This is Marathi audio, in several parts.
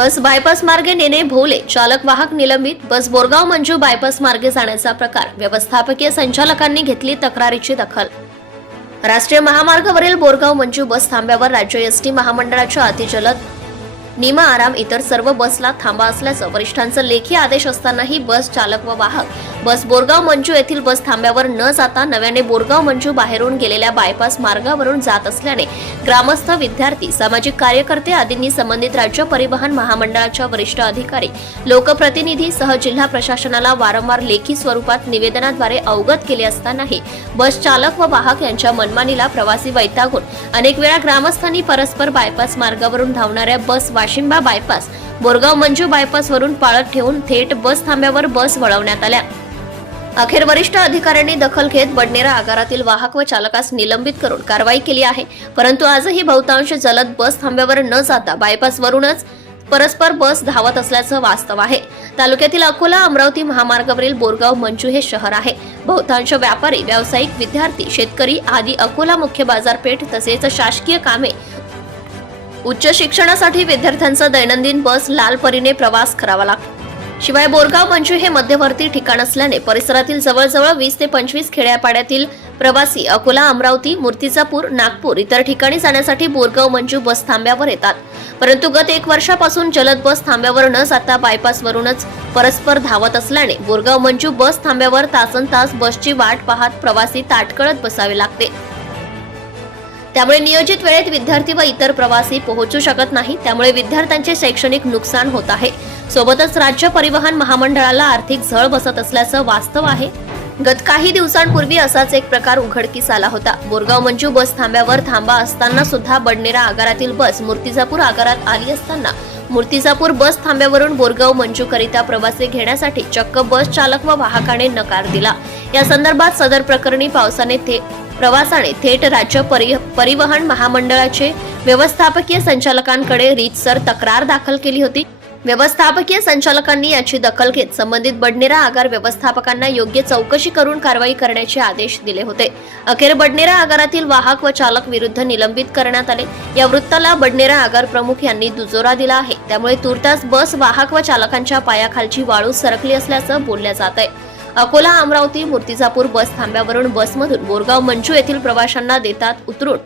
बस बायपास मार्गे नेणे भोवले, चालक वाहक निलंबित. बस बोरगाव मंजू बायपास मार्गे जाण्याचा प्रकार, व्यवस्थापकीय संचालकांनी घेतली तक्रारीची दखल. राष्ट्रीय महामार्गावरील बोरगाव मंजू बस थांब्यावर राज्य एसटी महामंडळाच्या अतिजलद, निमा आराम इतर सर्व बसला थांबा असल्याचं वरिष्ठांचा लेखी आदेश असतानाही बस चालक व वाहक बस बोरगाव मंजू येथील बस थांब्यावर न जाता नव्याने बोरगाव मंजू बाहेरून गेलेल्या बायपास मार्गावरून जात असल्याने ग्रामस्थ, विद्यार्थी, सामाजिक कार्यकर्ते आदींनी संबंधित राज्य परिवहन महामंडळाच्या वरिष्ठ अधिकारी, लोकप्रतिनिधी सह जिल्हा प्रशासनाला वारंवार लेखी स्वरूपात निवेदनाद्वारे अवगत केले असतानाही बस चालक व वाहक यांच्या मनमानीला प्रवासी वैतागून अनेक वेळा ग्रामस्थांनी परस्पर बायपास मार्गावरून धावणाऱ्या बस वाशिंबा बायपास, बोरगाव मंजू बायपास वरून पाळत ठेवून थेट बस थांब्यावर बस वळवण्यात आल्या. अखेर वरिष्ठ अधिकाऱ्यांनी दखल घेत बडनेरा आगारातील वाहक व चालकास निलंबित करून कारवाई केली आहे. परंतु आजही बहुतांश जलद बस थांब्यावर न जाता बायपास वरूनच परस्पर बस धावत असल्याचं वास्तव आहे. तालुक्यातील अकोला अमरावती महामार्गावरील बोरगाव मंजू हे शहर आहे. बहुतांश व्यापारी, व्यावसायिक, विद्यार्थी, शेतकरी आदी अकोला मुख्य बाजारपेठ तसेच शासकीय कामे, उच्च शिक्षणासाठी विद्यार्थ्यांचा दैनंदिन बस लाल परीने प्रवास करावा लागतो. शिवाय बोरगाव मंजू हे मध्यवर्ती ठिकाण असल्याने परिसरातील जवळजवळ 20 ते 25 खेड्यापाड्यातील प्रवासी अकोला, अमरावती, मूर्तिजापूर, नागपूर इतर ठिकाणी जाण्यासाठी बोरगाव मंजू बस थांब्यावर येतात. परंतु गत 1 वर्षापासून जलद बस थांब्यावर न जाता बायपास वरूनच परस्पर धावत असल्याने बोरगाव मंजू बस थांब्यावर तासनतास बसची वाट पाहत प्रवासी ताटकळत बसावे लागते. त्यामुळे नियोजित वेळेत विद्यार्थी व इतर प्रवासी पोहोचू शकत नाही. त्यामुळे विद्यार्थ्यांचे शैक्षणिक नुकसान होत आहे. सोबतच राज्य परिवहन महामंडळाला आर्थिक झळ बसत असल्याचं वास्तव आहे. गत काही दिवसांपूर्वी असाच एक प्रकार उघडकीस आला होता. बोरगाव मंजू बस थांब्यावर थांबा असताना सुद्धा बडनेरा आगारातील बस मूर्तिजापूर आगारात आली असताना मूर्तिजापूर बस थांब्यावरून बोरगाव मंजू करिता प्रवासी घेण्यासाठी चक्क बस चालक व वाहकाने नकार दिला. या संदर्भात सदर प्रकरणी प्रवासाने थेट राज्य परिवहन महामंडळाचे व्यवस्थापकीय संचालकांकडे रीतसर तक्रार दाखल केली होती. व्यवस्थापकीय संचालकांनी याची दखल घेत संबंधित बडनेरा आगार व्यवस्थापकांना योग्य चौकशी करून कारवाई करण्याचे आदेश दिले होते. अखेर बडनेरा आगारातील वाहक व चालक विरुद्ध निलंबित करण्यात आले. या वृत्ताला बडनेरा आगार प्रमुख यांनी दुजोरा दिला आहे. त्यामुळे तुर्तास बस, वाहक व चालकांच्या पायाखालची वाळू सरकली असल्याचं बोलल्या जात आहे. अकोला, अमरावती, मूर्तिजापूर बस थांब्यावरून बसमधून बोरगाव मंजू येथील प्रवाशांना देतात उतरून.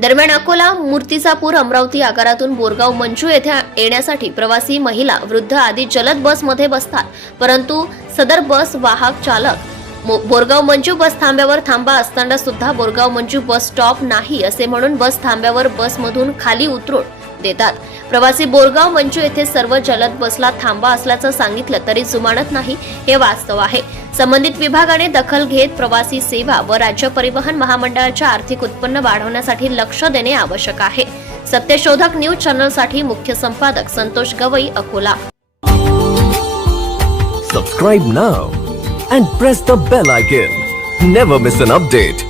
दरम्यान अकोला, मूर्तिजापूर, अमरावती आगारातून बोरगाव मंजू येथे येण्यासाठी प्रवासी, महिला, वृद्ध आदी जलद बसमध्ये बसतात. परंतु सदर बस वाहक चालक बोरगाव मंजू बस थांब्यावर थांबा असताना सुद्धा बोरगाव मंजू बस स्टॉप नाही असे म्हणून बस थांब्यावर बसमधून खाली उतरून देतात. प्रवासी बोरगाव मंजू येथे सर्व जलद बसला थांबा असल्याचं सांगितलं तरी जुमानत नाही, हे वास्तव आहे. संबंधित विभागाने दखल घेत प्रवासी सेवा व राज्य परिवहन महामंडळाच्या आर्थिक उत्पन्न वाढवण्यासाठी लक्ष देणे आवश्यक आहे. सत्यशोधक न्यूज चॅनलसाठी मुख्य संपादक Santosh Gavai, Akola. Subscribe now and press the bell icon. Never miss an update.